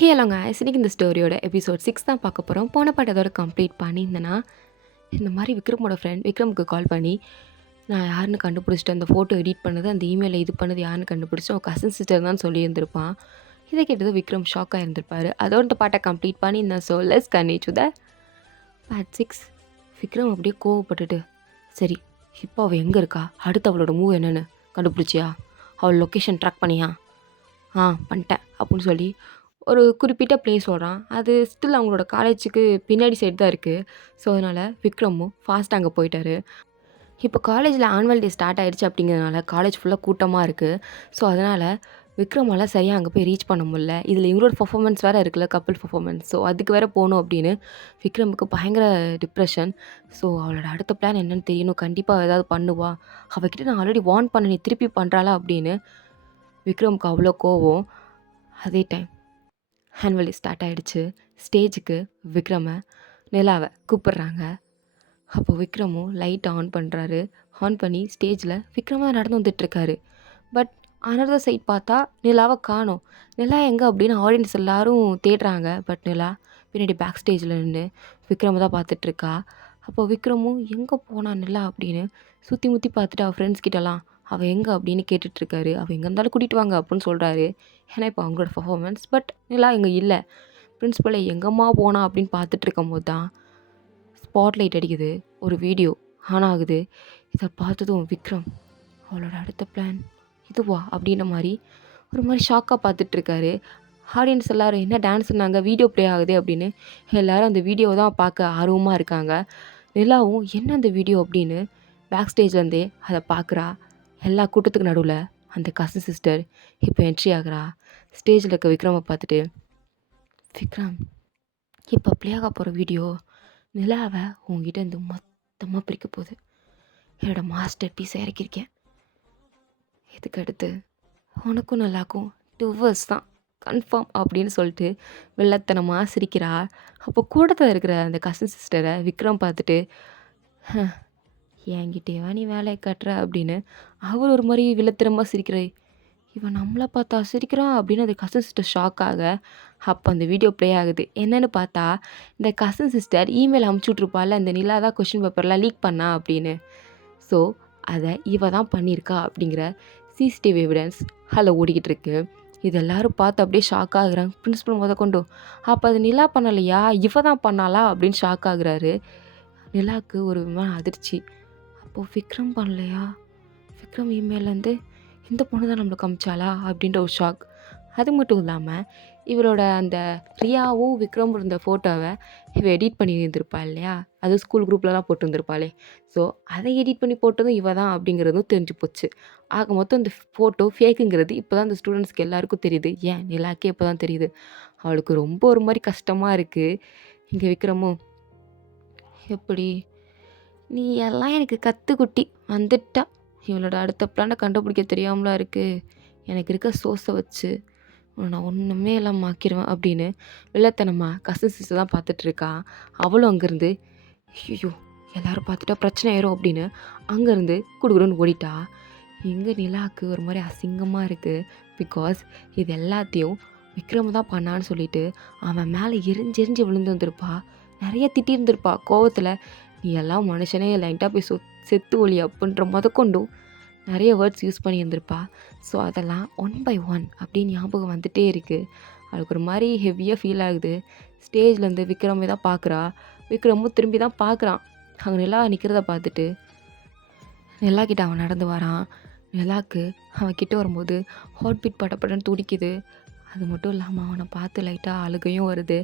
ஹே அலோங்க இன்னைக்கு இந்த ஸ்டோரியோட எபிசோட் 6 தான் பார்க்க போகிறோம். போன பாட்டு அதோட கம்ப்ளீட் பண்ணியிருந்தேன்னா, இந்த மாதிரி விக்ரமோட ஃப்ரெண்ட் விக்ரமுக்கு கால் பண்ணி, நான் யாருன்னு கண்டுபிடிச்சிட்டு அந்த ஃபோட்டோ எடிட் பண்ணது, அந்த இமெயிலில் இது பண்ணது யாருன்னு கண்டுபிடிச்சி அவன் கசின் சிஸ்டர் தான் சொல்லியிருந்திருப்பான். இதை கேட்டது விக்ரம் ஷாக் ஆகியிருந்திருப்பார். அதோட பாட்டை கம்ப்ளீட் பண்ணியிருந்தேன். So let's continue the part 6. Vikram அப்படியே கோவப்பட்டுட்டு, சரி இப்போ அவள் எங்கே இருக்கா, அடுத்து அவளோட மூவ் என்னென்னு கண்டுபிடிச்சியா, அவள் லொக்கேஷன் ட்ராக் பண்ணியா? பண்ணிட்டேன் அப்படின்னு சொல்லி ஒரு குறிப்பிட்ட பிளேஸ் சொல்கிறான். அது ஸ்டில் அவங்களோட காலேஜுக்கு பின்னாடி சைடு தான் இருக்குது. ஸோ அதனால் விக்ரமும் ஃபாஸ்ட்டாக அங்கே போயிட்டார். இப்போ காலேஜில் ஆனுவல் டே ஸ்டார்ட் ஆகிடுச்சு அப்படிங்கிறதுனால காலேஜ் ஃபுல்லாக கூட்டமாக இருக்குது. ஸோ அதனால் விக்ரமால் சரியாக அங்கே போய் ரீச் பண்ண முடியல. இதில் இவங்களோட பர்ஃபார்மன்ஸ் வேறு இருக்குல்ல, கப்பிள் பர்ஃபார்மன்ஸ். ஸோ அதுக்கு வேறு போகணும் அப்படின்னு விக்ரமுக்கு பயங்கர டிப்ரெஷன். ஸோ அவளோட அடுத்த பிளான் என்னென்னு தெரியணும், கண்டிப்பாக ஏதாவது பண்ணுவா, அவகிட்ட நான் ஆல்ரெடி வார்ன் பண்ண, நீ திருப்பி பண்ணுறாளா அப்படின்னு விக்ரமுக்கு அவ்வளோ கோவம். அதே டைம் ஆனுவல் டே ஸ்டார்ட் ஆகிடுச்சு. ஸ்டேஜுக்கு விக்ரமை நிலாவை கூப்பிட்றாங்க. அப்போ விக்ரமும் லைட் ஆன் பண்ணுறாரு. ஆன் பண்ணி ஸ்டேஜில் விக்ரமாக நடந்து வந்துட்டுருக்காரு. பட் அனதர் சைட் பார்த்தா நிலாவை காணோம். நிலா எங்கே அப்படின்னு ஆடியன்ஸ் எல்லோரும் தேடுறாங்க. பட் நிலா பின்னாடி பேக் ஸ்டேஜில் நின்று விக்ரமை தான் பார்த்துட்ருக்கா. அப்போ விக்ரமும் எங்கே போனா நிலா அப்படின்னு சுற்றி முற்றி பார்த்துட்டு அவள் ஃப்ரெண்ட்ஸ் கிட்டலாம் அவள் எங்கே அப்படின்னு கேட்டுட்ருக்காரு. அவள் எங்கே இருந்தாலும் கூட்டிகிட்டு வாங்க அப்படின்னு சொல்கிறாரு. ஏன்னா இப்போ அவங்களோட பர்ஃபார்மன்ஸ். பட் நிலா இங்கே இல்லை. பிரின்ஸிபலை எங்கம்மா போனா அப்படின்னு பார்த்துட்ருக்கும் போது தான் ஸ்பாட்லைட் அடிக்குது. ஒரு வீடியோ ஆன் ஆகுது. இதை பார்த்ததும் விக்ரம் அவளோட அடுத்த பிளான் இதுவா அப்படின்ற மாதிரி ஒரு மாதிரி ஷாக்காக பார்த்துட்ருக்காரு. ஆடியன்ஸ் எல்லோரும் என்ன டான்ஸ்னாங்க, வீடியோ ப்ளே ஆகுது அப்படின்னு எல்லோரும் அந்த வீடியோவை தான் பார்க்க ஆர்வமாக இருக்காங்க. நிலாவும் என்ன அந்த வீடியோ அப்படின்னு பேக் ஸ்டேஜ்லேருந்தே அதை பார்க்குறா. எல்லா கூட்டத்துக்கு நடுவில் அந்த கசின் சிஸ்டர் இப்போ என்ட்ரி ஆகிறா. ஸ்டேஜில் இருக்க விக்ரமை பார்த்துட்டு, விக்ரம் இப்போ ப்ளே ஆக போகிற வீடியோ நிலாவை உங்ககிட்ட இருந்து மொத்தமாக பிரிக்க போகுது. என்னோடய மாஸ்டர் பீஸை இறக்கியிருக்கேன். இதுக்கு அடுத்து உனக்கும் நல்லாக்கும் டிவர்ஸ் தான் கன்ஃபார்ம் அப்படின்னு சொல்லிட்டு வெள்ளத்தனமாக சிரிக்கிறா. அப்போ கூட்டத்தில் இருக்கிற அந்த கசின் சிஸ்டரை விக்ரம் பார்த்துட்டு, என்கிட்டேவா நீ வேலையை கட்டுற அப்படின்னு அவர் ஒரு மாதிரி வில்லத்தனமாக சிரிக்கிறார். இவன் நம்மளை பார்த்தா சிரிக்கிறான் அப்படின்னு அந்த கசின் சிஸ்டர் ஷாக் ஆக, அப்போ அந்த வீடியோ ப்ளே ஆகுது. என்னென்னு பார்த்தா இந்த கசின் சிஸ்டர் இமெயில் அமுச்சுட்ருப்பாள், இந்த நிலா தான் கொஷின் பேப்பர்லாம் லீக் பண்ணா அப்படின்னு. ஸோ அதை இவ தான் பண்ணியிருக்கா அப்படிங்கிற சிசிடிவி எவிடன்ஸ் அதில் ஓடிக்கிட்டு இருக்கு. இது எல்லோரும் பார்த்து அப்படியே ஷாக் ஆகுறாங்க. பிரின்சிபல் முதற்கொண்டு அப்போ அது நிலா பண்ணலையா, இவ தான் பண்ணாலா அப்படின்னு ஷாக் ஆகுறாரு. நிலாவுக்கு ஒரு விமான அதிர்ச்சி. அப்போது விக்ரம் பண்ணலையா, விக்ரம் இமெயிலேருந்து இந்த பொண்ணு தான் நம்மளுக்கு அமிச்சாலா அப்படின்ற ஒரு ஷாக். அது மட்டும் இல்லாமல் இவரோட அந்த ரியாவும் விக்ரம் இருந்த ஃபோட்டோவை இவ எடிட் பண்ணி இருந்திருப்பா இல்லையா, அது ஸ்கூல் குரூப்லலாம் போட்டுருந்துருப்பாளே. ஸோ அதை எடிட் பண்ணி போட்டதும் இவ தான் அப்படிங்கிறதும் தெரிஞ்சு போச்சு. ஆக மொத்தம் இந்த ஃபோட்டோ ஃபேக்குங்கிறது இப்போ தான் இந்த ஸ்டூடெண்ட்ஸ்க்கு எல்லாருக்கும் தெரியுது. ஏன் நிலாக்கே இப்போ தான் தெரியுது. அவளுக்கு ரொம்ப ஒரு மாதிரி கஷ்டமாக இருக்குது. இங்கே விக்ரமும், எப்படி நீ எல்லாம் எனக்கு கற்றுக்குட்டி வந்துட்டா, இவளோட அடுத்த பிளானை கண்டுபிடிக்க தெரியாமலாம் இருக்குது, எனக்கு இருக்க சோர்ஸை வச்சு நான் ஒன்றுமே இல்லாமல் ஆக்கிடுவேன் அப்படின்னு வில்லத்தனமாக கசின் சிஸ்டர் தான் பார்த்துட்ருக்கா. அவளும் அங்கேருந்து ஐயோ எல்லோரும் பார்த்துட்டா பிரச்சனை ஆயிரும் அப்படின்னு அங்கேருந்து குடுகுடுன்னு ஓடிட்டா. எங்கள் நிலாவுக்கு ஒரு மாதிரி அசிங்கமாக இருக்குது. பிகாஸ் இது எல்லாத்தையும் விக்ரம் தான் பண்ணான்னு சொல்லிட்டு அவன் மேலே எரிஞ்செரிஞ்சு விழுந்து வந்திருப்பா. நிறைய திட்டியிருந்திருப்பா கோவத்தில். நீ எல்லாம் மனுஷனே லைட்டாக போய் செத்து ஒளி அப்படின்ற முதற்கொண்டும் நிறைய வேர்ட்ஸ் யூஸ் பண்ணியிருந்திருப்பா. ஸோ அதெல்லாம் ஒன் பை ஒன் அப்படின்னு ஞாபகம் வந்துகிட்டே இருக்குது. அவளுக்கு ஒரு மாதிரி ஹெவியாக ஃபீல் ஆகுது. ஸ்டேஜ்லேருந்து விக்ரமே தான் பார்க்குறா. விக்ரமும் திரும்பி தான் பார்க்குறான். அங்கே நிலா நிற்கிறத பார்த்துட்டு நிலா கிட்ட அவன் நடந்து வரான். நிலாவுக்கு அவன் கிட்ட வரும்போது ஹார்ட் பீட் படப்படன்னு துடிக்குது. அது மட்டும் இல்லாமல் அவனை பார்த்து லைட்டாக அழுகையும் வருது.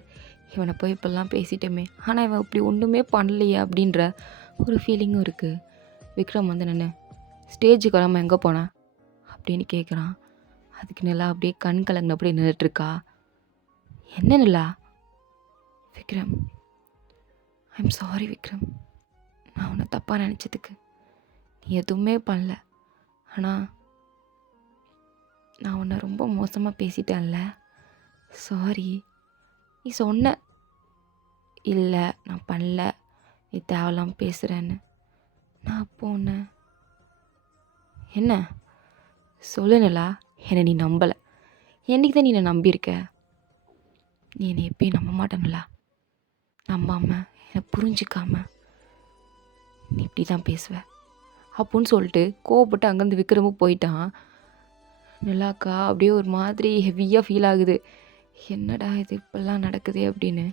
இவனை போய் இப்படிலாம் பேசிட்டோமே, ஆனால் இவன் இப்படி ஒன்றுமே பண்ணலையே அப்படின்ற ஒரு ஃபீலிங்கும் இருக்குது. விக்ரம் வந்து நின்று ஸ்டேஜுக்கு வராமல் எங்கே போனேன் அப்படின்னு கேட்குறான். அதுக்கு நிலா அப்படியே கண் கலங்கினப்படி நின்றுட்டுருக்கா. என்ன நிலா? விக்ரம், ஐம் சாரி விக்ரம், நான் உன்னை தப்பாக நினச்சதுக்கு. நீ எதுவுமே பண்ணல, ஆனால் நான் உன்னை ரொம்ப மோசமாக பேசிட்டேன்ல, சாரி. நீ சொன்ன இல்லை நான் பண்ணல, நீ தேவையில்லாமல் பேசுகிறேன்னு. நான் அப்போ உன்னை என்ன சொல்லணுலா, என்னை நீ நம்பலை. என்றைக்கு தான் நீ என்னை நம்பியிருக்க? நீ என்னை எப்பயும் நம்ப மாட்டேன்ல, நம்பாம என்னை புரிஞ்சிக்காம நீ இப்படி தான் பேசுவ அப்புடின்னு சொல்லிட்டு கோவப்பட்டு அங்கேருந்து விக்ரமும் போயிட்டான். நிலாக்கா அப்படியே ஒரு மாதிரி ஹெவியாக ஃபீல் ஆகுது. என்னடா இது இப்படிலாம் நடக்குதே அப்படின்னு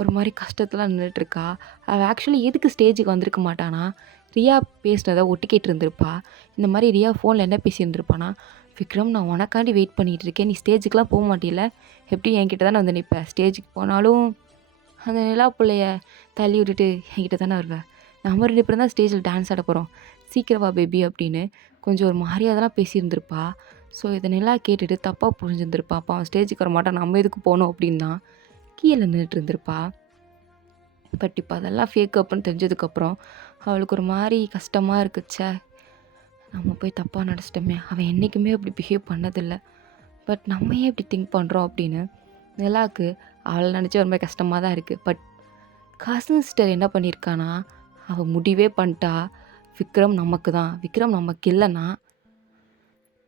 ஒரு மாதிரி கஷ்டத்தில் நின்றுட்டுருக்கா. அவள் ஆக்சுவலி எதுக்கு ஸ்டேஜுக்கு வந்திருக்க மாட்டானா, ரியா பேசினதை ஒட்டிக்கிட்டு இருந்திருப்பா. இந்த மாதிரி ரியா ஃபோனில் என்ன பேசியிருந்திருப்பானா, விக்ரம் நான் உனக்காண்டி வெயிட் பண்ணிகிட்டு இருக்கேன், நீ ஸ்டேஜுக்கெலாம் போக மாட்டில, எப்படி என்கிட்ட தானே வந்து நிற்பேன், ஸ்டேஜுக்கு போனாலும் அந்த நிலா பிள்ளைய தள்ளி விட்டுட்டு என்கிட்ட தானே வருவேன், நம்ம 2 பேரும் தான் ஸ்டேஜில் டான்ஸ் ஆட போகிறோம், சீக்கிரவா பேபி அப்படின்னு கொஞ்சம் ஒரு மரியாதைலாம் பேசியிருந்திருப்பா. ஸோ இதை நிலா கேட்டுட்டு தப்பாக புரிஞ்சுருந்துருப்பா. அப்போ அவன் ஸ்டேஜுக்கு வர மாட்டான், நம்ம எதுக்கு போகணும் அப்படின்னா கீழே நின்றுட்டு இருந்திருப்பா. பட் இப்போ அதெல்லாம் ஃபேக் அப்புன்னு தெரிஞ்சதுக்கப்புறம் அவளுக்கு ஒரு மாதிரி கஷ்டமாக இருக்குச்சே, நம்ம போய் தப்பாக நினச்சிட்டோமே, அவன் என்றைக்குமே அப்படி பிஹேவ் பண்ணதில்லை, பட் நம்ம ஏன் இப்படி திங்க் பண்ணுறோம் அப்படின்னு நிலாவுக்கு அவளை நினச்சி ஒரு மாதிரி கஷ்டமாக தான் இருக்குது. பட் கசின் சிஸ்டர் என்ன பண்ணியிருக்கானா, அவள் முடிவே பண்ணிட்டா விக்ரம் நமக்கு தான், விக்ரம் நமக்கு இல்லைன்னா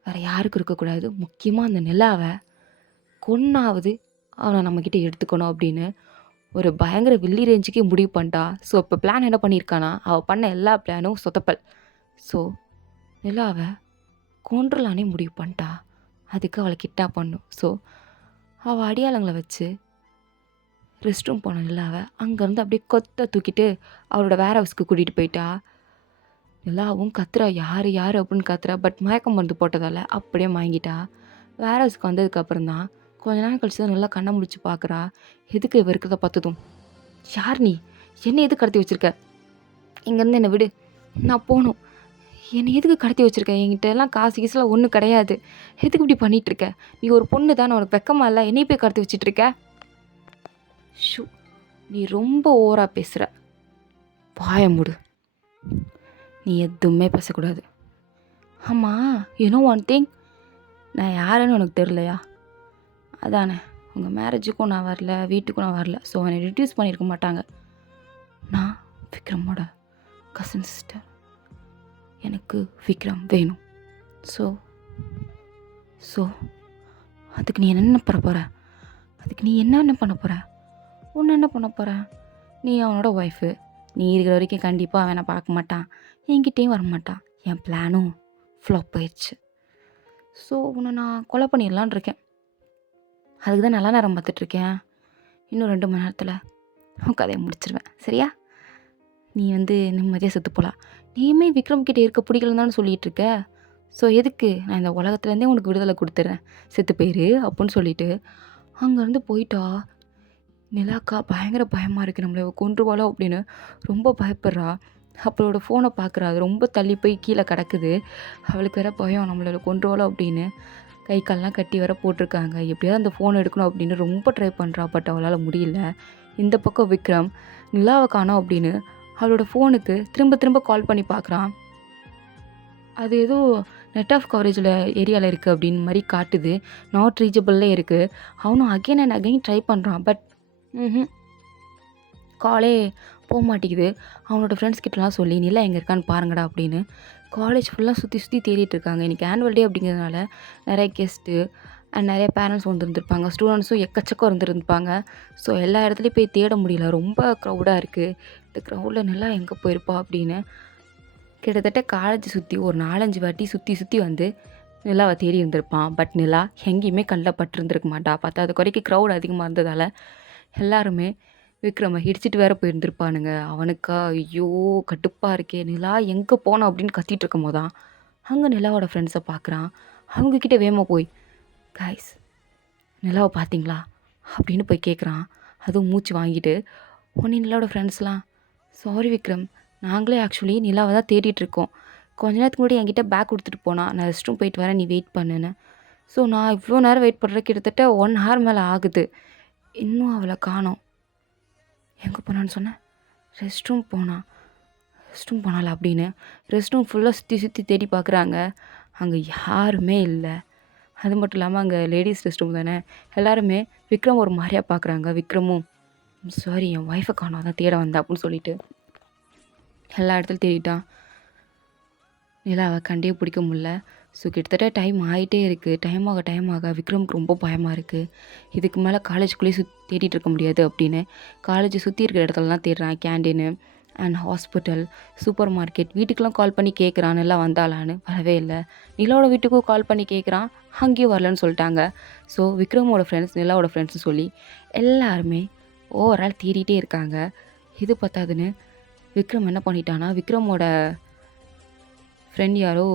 வேறு யாருக்கும் இருக்கக்கூடாது, முக்கியமாக அந்த நிலாவை கொன்னாவது அவனை நம்மக்கிட்ட எடுத்துக்கணும் அப்படின்னு ஒரு பயங்கர வில்லி ரேஞ்சுக்கே முடிவு பண்ணிட்டா. ஸோ இப்போ பிளான் என்ன பண்ணியிருக்கானா, அவள் பண்ண எல்லா பிளானும் சொதப்பல். ஸோ நிலாவை கொன்றலானே முடிவு பண்ணிட்டா. அதுக்கு அவளை கிட்னாப் பண்ணும். ஸோ அவள் அடியாளங்களை வச்சு ரெஸ்ட் ரூம் போன நிலாவை அங்கேருந்து அப்படியே கொத்த தூக்கிட்டு அவளோட வேர் ஹவுஸ்க்கு கூட்டிகிட்டு போயிட்டா. நிலாவும் கத்துறா, யார் யார் அப்படின்னு கத்துறா. பட் மயக்கம் மருந்து போட்டதால் அப்படியே மயங்கிட்டா. வேர் ஹவுஸ்க்கு வந்ததுக்கப்புறம் தான் கொஞ்ச நேரம் கழிச்சு தான் நல்லா கண்ணை முடிச்சு பார்க்குறா. எதுக்கு இவ இருக்கிறத பார்த்ததும், யார் நீ, என்னை எதுக்கு கடத்தி வச்சுருக்க, இங்கேருந்து என்னை விடு, நான் போகணும், என்னை எதுக்கு கடத்தி வச்சுருக்க, என்கிட்ட எல்லாம் காசு கீசுலாம் ஒன்றும் கிடையாது, எதுக்கு இப்படி பண்ணிகிட்ருக்க, நீ ஒரு பொண்ணு தானே, உனக்கு வெக்கமா இல்லை, என்னைய போய் கடத்தி வச்சிட்ருக்க. ஷூ, நீ ரொம்ப ஓவராக பேசுகிற, வாய மூடு, நீ எதுவுமே பேசக்கூடாது. ஆமாம், யூனோ ஒன் திங், நான் யாருன்னு உனக்கு தெரிலையா, அதானே உங்கள் மேரேஜுக்கும் நான் வரல, வீட்டுக்கும் நான் வரல, ஸோ என்னை ரிடியூஸ் பண்ணியிருக்க மாட்டாங்க. நான் விக்ரமோட கசின் சிஸ்டர், எனக்கு விக்ரம் வேணும். ஸோ ஸோ அதுக்கு நீ என்ன பண்ண போகிற, அதுக்கு நீ என்ன பண்ண போகிற, ஒன்று என்ன பண்ண போகிற, நீ அவனோட ஒய்ஃபு, நீ இருக்கிற வரைக்கும் கண்டிப்பாக அவனை பார்க்க மாட்டான், என்கிட்டையும் வரமாட்டான், என் பிளானும் ஃப்ளாப் ஆயிடுச்சு. ஸோ உன்னை நான் கொலை பண்ணிடலான் இருக்கேன், அதுக்கு தான் நல்லா நேரம் பார்த்துட்ருக்கேன், இன்னும் 2 மணி நேரத்தில் உன் கதையை முடிச்சிருவேன், சரியா, நீ நிம்மதியாக செத்து போகலாம், நீயுமே விக்ரம் கிட்டே இருக்க பிடிக்கலன்னு தானே சொல்லிகிட்டு இருக்க, ஸோ எதுக்கு நான் இந்த உலகத்துலேருந்தே உனக்கு விடுதலை கொடுத்துட்றேன், செத்து போயிரு அப்படின்னு சொல்லிட்டு அங்கேருந்து போயிட்டா. நிலாக்கா பயங்கர பயமாக இருக்குது, நம்மளை கொன்றுவாளோ அப்படின்னு ரொம்ப பயப்படுறா. அவளோட ஃபோனை பார்க்குறா, அது ரொம்ப தள்ளி போய் கீழே கிடக்குது. அவளுக்கு வேற பயம், நம்மளோட கொன்றுவாளோ அப்படின்னு கை கால்லாம் கட்டி வேற போட்டிருக்காங்க. எப்படியாவது அந்த ஃபோனை எடுக்கணும் அப்படின்னு ரொம்ப ட்ரை பண்ணுறா. பட் அவளால் முடியல. இந்த பக்கம் விக்ரம் நிலாவை காணோம் அப்படின்னு அவளோட ஃபோனுக்கு திரும்ப திரும்ப கால் பண்ணி பார்க்குறான். அது ஏதோ நெட் ஆஃப் கவரேஜில் ஏரியாவில் இருக்குது அப்படின்னு மாதிரி காட்டுது, நாட் ரீச்சபிள்லே இருக்குது. அவனும் அகெயின் அண்ட் அகெயின் ட்ரை பண்ணுறான். பட் காலே போக மாட்டேங்குது. அவனோட ஃப்ரெண்ட்ஸ் கிட்டலாம் சொல்லி நிலா எங்கே இருக்கான்னு பாருங்கடா அப்படின்னு காலேஜ் ஃபுல்லாக சுற்றி சுற்றி தேடிட்டு இருக்காங்க. இன்றைக்கி ஆனுவல் டே அப்படிங்கிறதுனால நிறைய கெஸ்ட்டு அண்ட் நிறைய பேரண்ட்ஸ் வந்துருந்துருப்பாங்க, ஸ்டூடெண்ட்ஸும் எக்கச்சக்கம் இருந்துருப்பாங்க. ஸோ எல்லா இடத்துலையும் போய் தேட முடியல, ரொம்ப க்ரௌடாக இருக்குது. இந்த க்ரௌடில் நிலா எங்கே போயிருப்பா அப்படின்னு கிட்டத்தட்ட காலேஜ் சுற்றி ஒரு 4-5 வாட்டி சுற்றி சுற்றி நிலாவை தேடி இருந்திருப்பான். பட் நிலா எங்கேயுமே கண்ணில் பட்டிருந்துருக்க மாட்டா. பத்தாத குறைக்கு க்ரௌட் அதிகமாக இருந்ததால் எல்லாருமே விக்ரமை இடிச்சிட்டு வேற போயிருந்திருப்பானுங்க. அவனுக்கா ஐயோ கடுப்பாக இருக்கே, நிலா எங்கே போனோம் அப்படின்னு கத்திட்டு இருக்கும் போதான் அங்கே நிலாவோட ஃப்ரெண்ட்ஸை பார்க்குறான். அவங்கக்கிட்ட வேகமாக போய் கைஸ் நிலாவை பார்த்தீங்களா அப்படின்னு போய் கேட்குறான். அதுவும் மூச்சு வாங்கிட்டு. உடனே நிலாவோட ஃப்ரெண்ட்ஸ்லாம் சாரி விக்ரம், நாங்களே ஆக்சுவலி நிலாவை தான் தேடிட்டுருக்கோம், கொஞ்ச நேரத்துக்கு முன்னாடி என்கிட்ட பேக் கொடுத்துட்டு போனால் நான் ரெஸ்ட் ரூம் போயிட்டு வரேன், நீ வெயிட் பண்ணுன்னு. ஸோ நான் இவ்வளோ நேரம் வெயிட் பண்ணுறேன், கிட்டத்தட்ட 1 ஹவர் மேலே ஆகுது, இன்னும் அவளை காணோம். எங்கே போனான்னு சொன்னேன், ரெஸ்ட் ரூம் போனால அப்படின்னு ரெஸ்ட் ரூம் ஃபுல்லாக சுற்றி சுற்றி தேடி பார்க்குறாங்க. அங்கே யாருமே இல்லை. அது மட்டும் இல்லாமல் அங்கே லேடிஸ் ரெஸ்ட் ரூம் தானே, எல்லாருமே விக்ரம் ஒரு மாதிரியாக பார்க்குறாங்க. விக்ரமும் சாரி என் ஒய்ஃபை காணோம், தான் தேட வந்தேன் அப்படின்னு சொல்லிட்டு எல்லா இடத்துலையும் தேடிட்டான். நிலாவை கண்டே பிடிக்க முடியல. ஸோ கிட்டத்தட்ட டைம் ஆயிட்டே இருக்கு. டைம் ஆக விக்ரமுக்கு ரொம்ப பயமா இருக்கு. இதுக்கு மேல காலேஜுக்குள்ளேயே தேடிட்டு இருக்க முடியாது அப்படின்னு, காலேஜ சுத்தி இருக்கிற இடத்துலலாம் தேடுறான். Canteen and hospital, super market, வீட்டுக்கெல்லாம் கால் பண்ணி கேட்குறான் நிலா வந்தாளான்னு. வரவே இல்ல. நிலாவோட வீட்டுக்கும் கால் பண்ணி கேட்குறான். அங்கேயும் வரலன்னு சொல்ட்டாங்க. ஸோ விக்ரமோட ஃப்ரெண்ட்ஸ், நிலாவோட ஃப்ரெண்ட்ஸ்ன்னு சொல்லி எல்லாருமே ஓவரால் தேடிட்டே இருக்காங்க. இது பத்தாதுன்னு விக்ரம் என்ன பண்ணிட்டான்னா, விக்ரமோட ஃப்ரெண்ட் யாரோ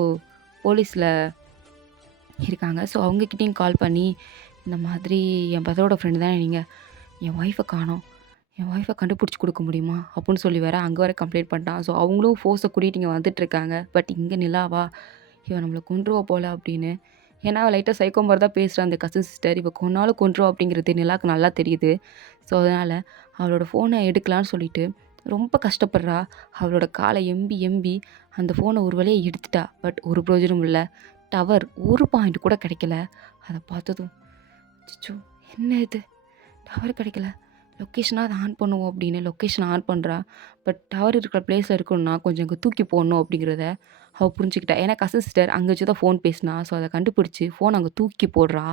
போலீஸ்ல இருக்காங்க. ஸோ அவங்ககிட்டயும் கால் பண்ணி, இந்த மாதிரி என் பிரதரோட ஃப்ரெண்டு தானே நீங்க. என் ஒய்ஃப காணோம். என் ஒய்ஃப கண்டுபிடிச்சு குடுக்க முடியுமா? அப்புட்ன்னு சொல்லி வேற அங்க வேற கம்ப்ளைண்ட் பண்ணிட்டான். ஸோ அவங்களும் ஃபோர்ஸ கூட்டிட்டு இங்க வந்துட்டுருக்காங்க. பட் இங்க நிலாவா, இவ நம்மள கொன்றுவா போல அப்படின்னு. ஏன்னா லைட்டா சைக்கோ மாரி தான் பேசுறா அந்த கசின் சிஸ்டர். இவ கொன்னாலும் கொன்றுவா அப்படிங்கிறது நிலாக்கு நல்லா தெரியுது. ஸோ அதனால அவளோட ஃபோன எடுக்கலான்னு சொல்லிட்டு ரொம்ப கஷ்டப்படுறா. அவளோட கால எம்பி எம்பி அந்த ஃபோன ஒரு வழியா எடுத்துட்டா. பட் ஒரு பிரயோஜனமும் இல்ல. டவர் ஒரு பாயிண்ட் கூட கிடைக்கல. அத பார்த்ததும், அச்சச்சோ! என்ன இது? டவர் கிடைக்கல. லொக்கேஷனாவது ஆன் பண்ணுவோம் அப்படின்னு லொக்கேஷன் ஆன் பண்றா. பட் டவர் இருக்கிற பிளேஸ்ல இருக்கணும்னா கொஞ்சம் இங்க தூக்கி போடணும் அப்படிங்கிறத அவ புரிஞ்சுக்கிட்டா. ஏன்னா கசின் சிஸ்டர் அங்க வச்சு தான் ஃபோன் பேசினா. ஸோ அத கண்டுபிடிச்சு ஃபோன அங்க தூக்கி போடுறா.